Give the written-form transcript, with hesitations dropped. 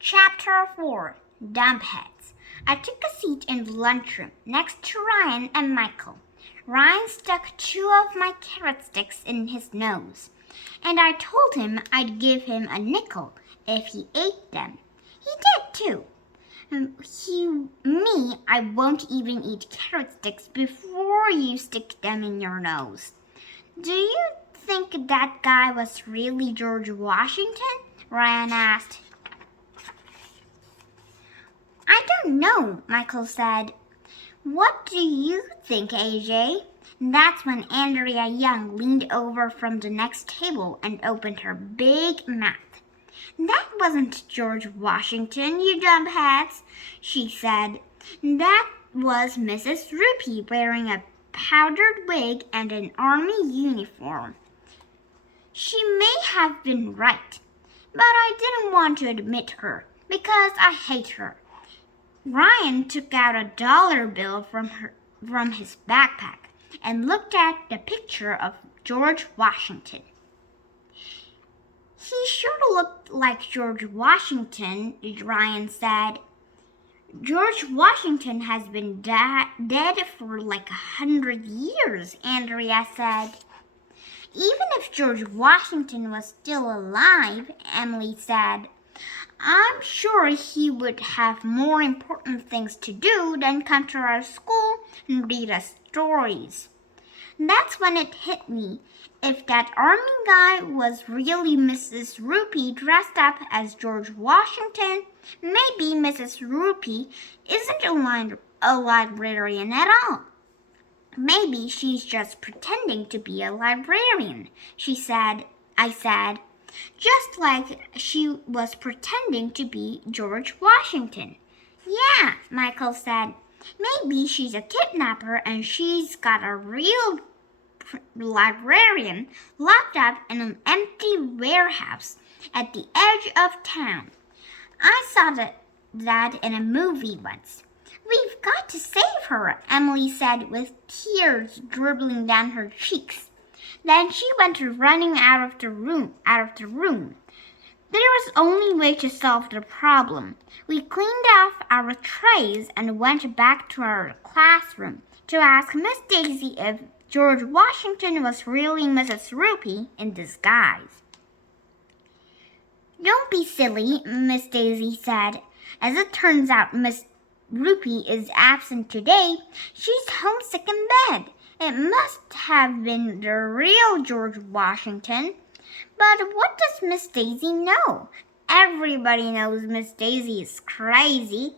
Chapter 4 Dumbheads. I took a seat in the lunchroom next to Ryan and Michael. Ryan stuck 2 of my carrot sticks in his nose, and I told him I'd give him a nickel if he ate them. He did too. I won't even eat carrot sticks before you stick them in your nose. Do you think that guy was really George Washington? Ryan asked. I don't know, Michael said. What do you think, AJ? That's when Andrea Young leaned over from the next table and opened her big mouth. That wasn't George Washington, you dumbheads, she said. That was Mrs. Rupee wearing a powdered wig and an army uniform. She may have been right, but I didn't want to admit her because I hate her. Ryan took out a dollar bill from his backpack and looked at the picture of George Washington. He sure looked like George Washington, Ryan said. George Washington has been dead for like 100 years, Andrea said. Even if George Washington was still alive, Emily said, I'm sure he would have more important things to do than come to our school and read us stories. That's when it hit me. If that army guy was really Mrs. Rupee dressed up as George Washington, maybe Mrs. Rupee isn't a librarian at all. Maybe she's just pretending to be a librarian, I said, just like she was pretending to be George Washington. Yeah, Michael said. Maybe she's a kidnapper and she's got a real librarian locked up in an empty warehouse at the edge of town. I saw that in a movie once. We've got to save her, Emily said with tears dribbling down her cheeks. Then she went running out of the room. There was only way to solve the problem. We cleaned off our trays and went back to our classroom to ask Miss Daisy if George Washington was really Mrs. Rupee in disguise. Don't be silly, Miss Daisy said. As it turns out, Miss Rupee is absent today. She's homesick in bed. It must have been the real George Washington. But what does Miss Daisy know? Everybody knows Miss Daisy is crazy.